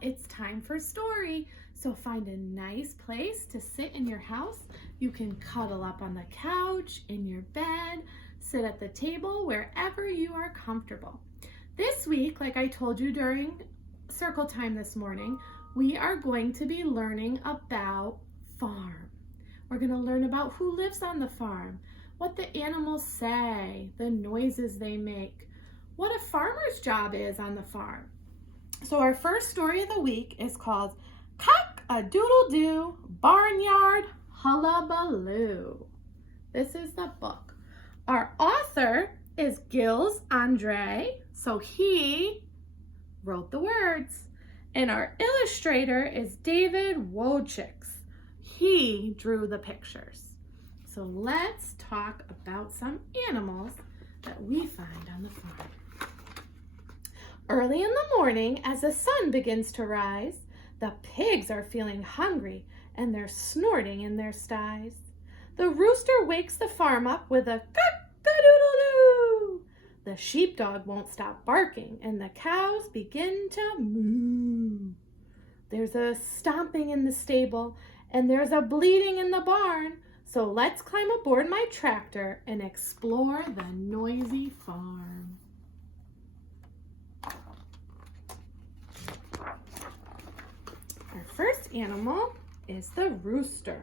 it's time for story. So find a nice place to sit in your house. You can cuddle up on the couch, in your bed, sit at the table, wherever you are comfortable. This week, like I told you during circle time this morning, we are going to be learning about farm. We're going to learn about who lives on the farm, what the animals say, the noises they make, what a farmer's job is on the farm. So our first story of the week is called Cock-a-Doodle-Doo, Barnyard, Hullabaloo. This is the book. Our author is Giles, Andreas, so he wrote the words. And our illustrator is David Wojcik. He drew the pictures. So let's talk about some animals that we find on the farm. Early in the morning, as the sun begins to rise, the pigs are feeling hungry and they're snorting in their sties. The rooster wakes the farm up with a cock-a-doodle-doo. The sheepdog won't stop barking and the cows begin to moo. There's a stomping in the stable and there's a bleating in the barn. So let's climb aboard my tractor and explore the noisy farm. Our first animal is the rooster.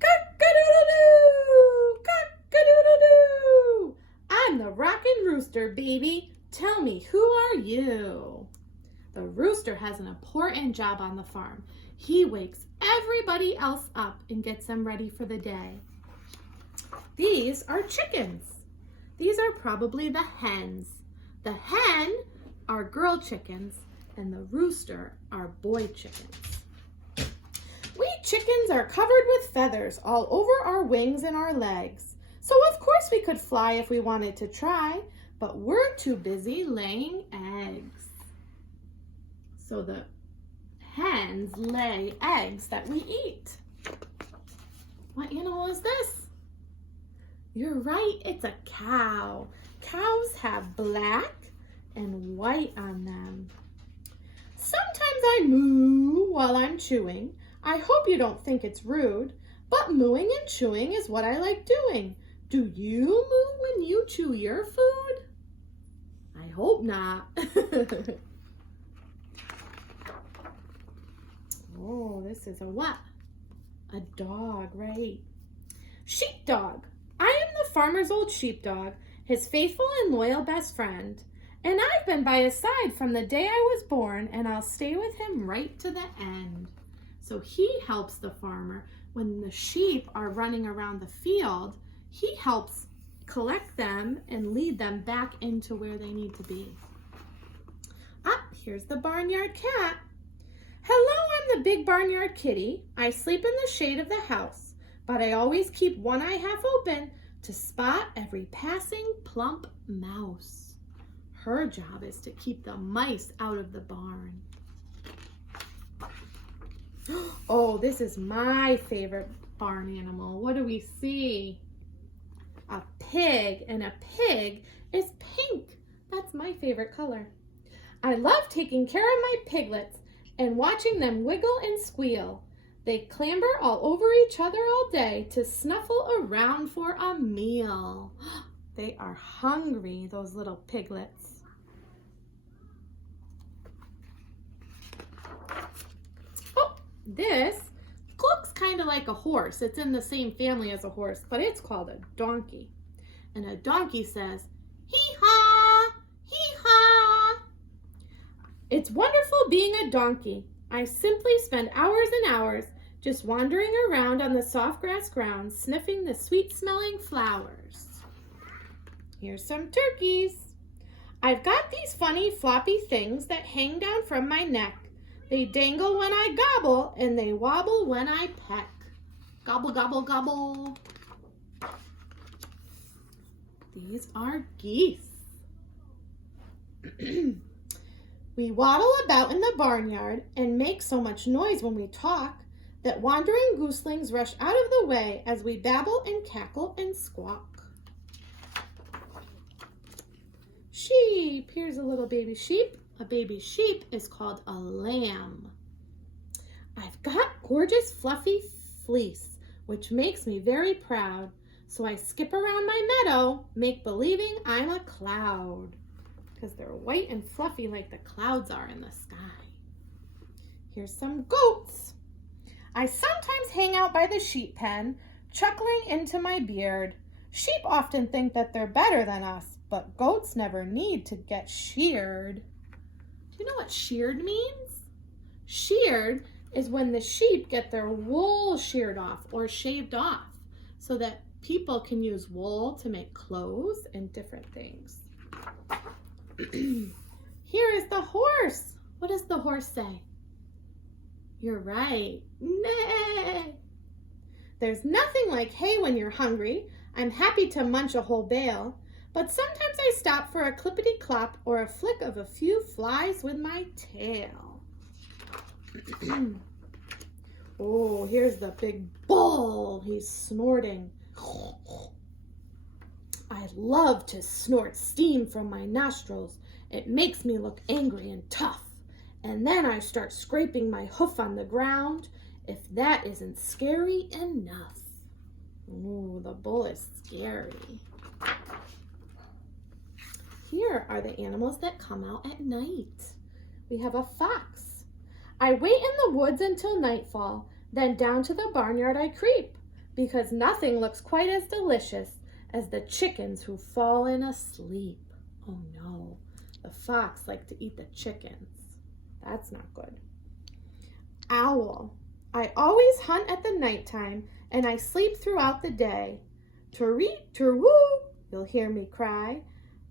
Cock-a-doodle-doo! Cock-a-doodle-doo! I'm the rockin' rooster, baby. Tell me, who are you? The rooster has an important job on the farm. He wakes everybody else up and gets them ready for the day. These are chickens. These are probably the hens. The hen are girl chickens and the rooster are boy chickens. We chickens are covered with feathers all over our wings and our legs. So of course we could fly if we wanted to try, but we're too busy laying eggs. So the hens lay eggs that we eat. What animal is this? You're right, it's a cow. Cows have black and white on them. Sometimes I moo while I'm chewing. I hope you don't think it's rude, but mooing and chewing is what I like doing. Do you moo when you chew your food? I hope not. Oh, this is a what? A dog, right? Sheepdog. I am the farmer's old sheepdog, his faithful and loyal best friend. And I've been by his side from the day I was born, and I'll stay with him right to the end. So he helps the farmer. When the sheep are running around the field, he helps collect them and lead them back into where they need to be. Here's the barnyard cat. Hello, I'm the big barnyard kitty. I sleep in the shade of the house, but I always keep one eye half open to spot every passing plump mouse. Her job is to keep the mice out of the barn. Oh, this is my favorite barn animal. What do we see? A pig, and a pig is pink. That's my favorite color. I love taking care of my piglets and watching them wiggle and squeal. They clamber all over each other all day to snuffle around for a meal. They are hungry, those little piglets. Oh, this looks kind of like a horse. It's in the same family as a horse, but it's called a donkey. And a donkey says, hee-haw, hee-haw. It's wonderful being a donkey. I simply spend hours and hours just wandering around on the soft grass ground, sniffing the sweet-smelling flowers. Here's some turkeys. I've got these funny floppy things that hang down from my neck. They dangle when I gobble, and they wobble when I peck. Gobble, gobble, gobble. These are geese. We waddle about in the barnyard and make so much noise when we talk that wandering gooselings rush out of the way as we babble and cackle and squawk. Sheep. Here's a little baby sheep, A baby sheep is called a lamb. I've got gorgeous fluffy fleece, which makes me very proud. So I skip around my meadow, make believing I'm a cloud. Because they're white and fluffy like the clouds are in the sky. Here's some goats. I sometimes hang out by the sheep pen, chuckling into my beard. Sheep often think that they're better than us, but goats never need to get sheared. Do you know what sheared means? Sheared is when the sheep get their wool sheared off or shaved off so that people can use wool to make clothes and different things. Here is the horse. What does the horse say? You're right. Neigh. There's nothing like hay when you're hungry. I'm happy to munch a whole bale, but sometimes I stop for a clippity-clop or a flick of a few flies with my tail. Oh, here's the big bull. He's snorting. I love to snort steam from my nostrils. It makes me look angry and tough. And then I start scraping my hoof on the ground, if that isn't scary enough. Ooh, the bull is scary. Here are the animals that come out at night. We have a fox. I wait in the woods until nightfall, then down to the barnyard I creep, because nothing looks quite as delicious as the chickens who fallen asleep. Oh no, the fox likes to eat the chickens. That's not good. Owl. I always hunt at the nighttime, and I sleep throughout the day. Tur-reet, tur-woo, you'll hear me cry,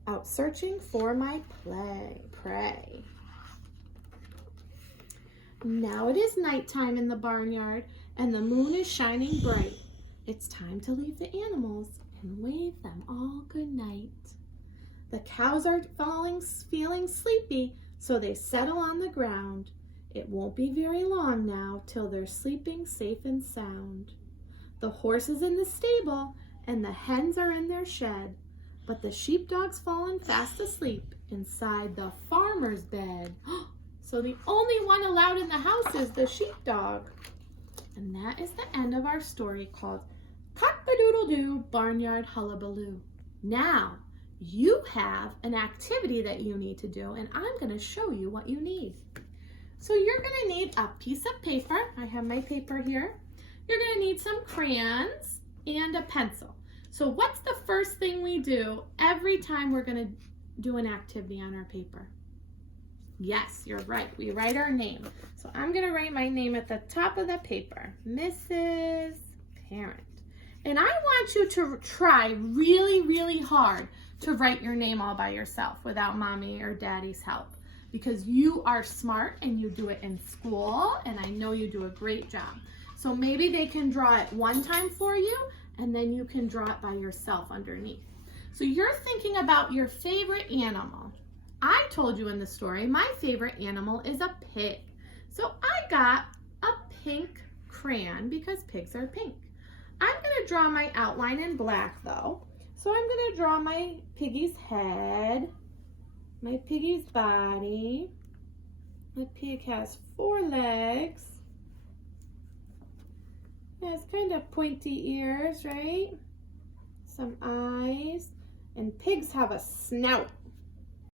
out searching for my prey. Now it is nighttime in the barnyard, and the moon is shining bright. It's time to leave the animals and wave them all good night. The cows are feeling sleepy, so they settle on the ground. It won't be very long now till they're sleeping safe and sound. The horse is in the stable and the hens are in their shed, but the sheepdog's fallen fast asleep inside the farmer's bed. So the only one allowed in the house is the sheepdog. And that is the end of our story called Cock-a-Doodle-Doo, Barnyard, Hullabaloo. Now, you have an activity that you need to do, and I'm going to show you what you need. So you're going to need a piece of paper. I have my paper here. You're going to need some crayons and a pencil. So what's the first thing we do every time we're going to do an activity on our paper? Yes, you're right. We write our name. So I'm going to write my name at the top of the paper, Mrs. Parent. And I want you to try really, really hard to write your name all by yourself without mommy or daddy's help, because you are smart and you do it in school, and I know you do a great job. So maybe they can draw it one time for you, and then you can draw it by yourself underneath. So you're thinking about your favorite animal. I told you in the story, my favorite animal is a pig. So I got a pink crayon because pigs are pink. I'm going to draw my outline in black though. So I'm going to draw my piggy's head, my piggy's body. The pig has 4 legs. It has kind of pointy ears, right? Some eyes. And pigs have a snout.